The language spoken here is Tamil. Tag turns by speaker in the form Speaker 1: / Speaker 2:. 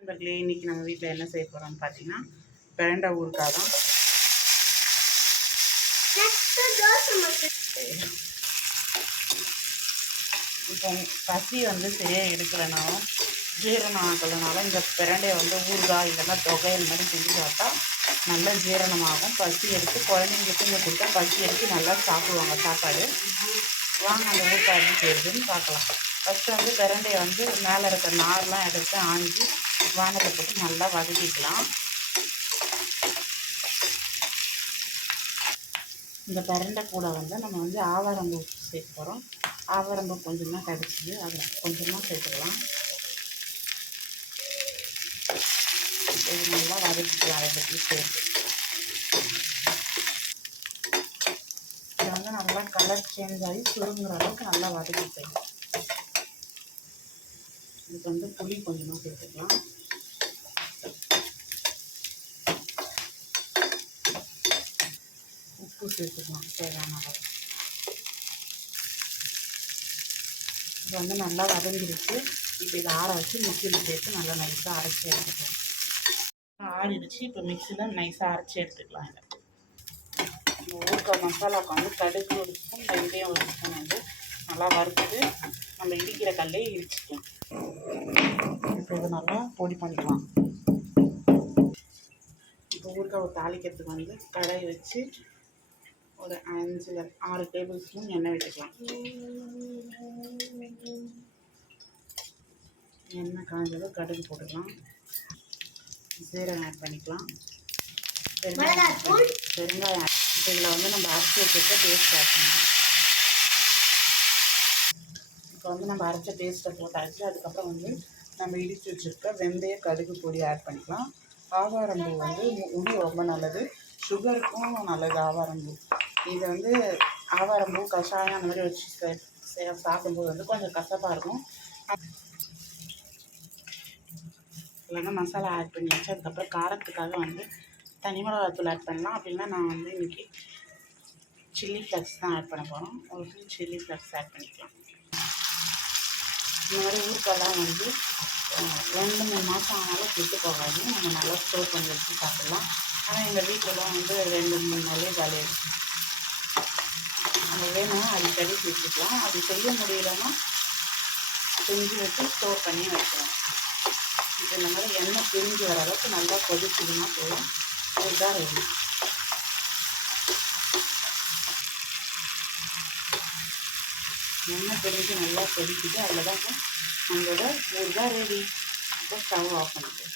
Speaker 1: நண்பர்களே இன்னைக்கு நம்ம வீட்டில் என்ன செய்ய போகிறோம்னு பார்த்தீங்கன்னா பிரண்டை ஊறுக்காய் தான். இப்போ பசி வந்து சரியாக எடுக்கலைனாலும் ஜீரணம் ஆகலைனாலும் இந்த பிரண்டையை வந்து ஊறுகாய் இல்லைன்னா தொகையல் மாதிரி செஞ்சு சாப்பிட்டா நல்ல ஜீரணமாகும். பசி எடுத்து குழந்தைங்களுக்கு இங்கே கொடுத்தா பசி எடுத்து நல்லா சாப்பிடுவாங்க சாப்பாடு. வாங்க அந்த ஊறுகாய் எப்படி செய்யுதுன்னு பார்க்கலாம். ஃபஸ்ட்டு வந்து பிரண்டையை வந்து மேலே இருக்கிற நார்லாம் எடுத்து ஆஞ்சி வானத்தை போட்டு நல்லா வதக்கிக்கலாம். இந்த பிரண்டை கூட வந்து நம்ம வந்து ஆவாரம்பூ சேர்க்க போகிறோம் ஆவாரம்பூ கொஞ்சமாக கடிச்சிது அதை கொஞ்சமாக சேர்த்துக்கலாம். இது நல்லா வதக்கிக்கலாம் அதை பற்றி சேர்த்து. இதை வந்து நல்லா கலர் சேஞ்ச் ஆகி சுருங்குற அளவுக்கு நல்லா வதக்கிக்கலாம். இதுக்கு வந்து புளி கொஞ்சமாக சேர்த்துக்கலாம். உப்பு சேர்த்துக்கலாம் தேவையான அளவு. இது வந்து நல்லா வதங்கிடுச்சு. இப்போ இதை ஆற வச்சு மிக்சியில் சேர்த்து நல்லா நைஸாக அரைச்சி எடுத்துக்கலாம். ஆறிடுச்சு இப்போ மிக்சியில் நைஸாக அரைச்சி எடுத்துக்கலாம் இதை. இந்த ஊறுகாய் மசாலாவுக்கு வந்து கடுகு ஒரு ஸ்பூன் வெந்தயம் ஒரு ஸ்பூன் வந்து நல்லா வறுத்துட்டு நம்ம இடிக்கிற கல்லே இடிச்சிக்கலாம். இதை நல்லா பொடி பண்ணிக்கலாம். இப்போ ஊறுகாவை தாளிக்கிறதுக்கு வந்து கடாய் வச்சு ஒரு அஞ்சு ஆறு டேபிள் ஸ்பூன் எண்ணெய் விட்டுக்கலாம். எண்ணெய் காஞ்சதும் கடுகு போட்டுக்கலாம். சீரகம் ஆட் பண்ணிக்கலாம். பெருங்காயம் இப்போ இதில் வந்து நம்ம அரைச்சி வச்சுருக்க பேஸ்ட் ஆட் பண்ணலாம். இப்போ வந்து நம்ம அரைச்ச பேஸ்ட்டை போட்டாச்சு. அதுக்கப்புறம் வந்து நம்ம இடித்து வச்சுருக்க வெந்தய கடுகு பொடி ஆட் பண்ணிக்கலாம். ஆவாரம்பூ வந்து உண்மை ரொம்ப நல்லது. சுகருக்கும் நல்லது ஆவாரம்பூ இது வந்து ஆவாரம்பூ கஷாயம் அந்த மாதிரி வச்சு சாப்பிடும்போது வந்து கொஞ்சம் கசப்பாக இருக்கும். இல்லைன்னா மசாலா ஆட் பண்ணியாச்சு அதுக்கப்புறம் காரத்துக்காக வந்து தனி மிளகாத்தூள் ஆட் பண்ணலாம். அப்படின்னா நான் வந்து இன்றைக்கி சில்லி ஃப்ளக்ஸ் தான் ஆட் பண்ண போகிறோம் ஒரு சில்லி ஃப்ளக்ஸ் ஆட் பண்ணிக்கலாம். இந்த மாதிரி ஊருக்கெல்லாம் வந்து ரெண்டு மூணு மாதம் ஆனாலும் கெட்டு போகாது. நம்ம நல்லா ஸ்டோர் பண்ணி வச்சு சாப்பிடலாம். ஆனால் எங்கள் வீட்டிலலாம் வந்து ரெண்டு மூணு நாளே காலியாகிடுச்சு நம்ம வேணும் அடிக்கடி வச்சுக்கலாம் அது செய்ய முடியலன்னா செஞ்சு வச்சு ஸ்டோர் பண்ணி வைக்கலாம் இப்போ இந்த மாதிரி எண்ணெய் பிரிஞ்சு வர அளவுக்கு நல்லா கொதிச்சுதுன்னா போதும் இதுதான் ரெடி. எண்ணெய் தெரிஞ்சு நல்லா கொதிக்குது. அதில் தான் நம்மளோட ஊறுகாய் ரெடி இப்போ ஸ்டவ் ஆஃப் பண்ணிட்டு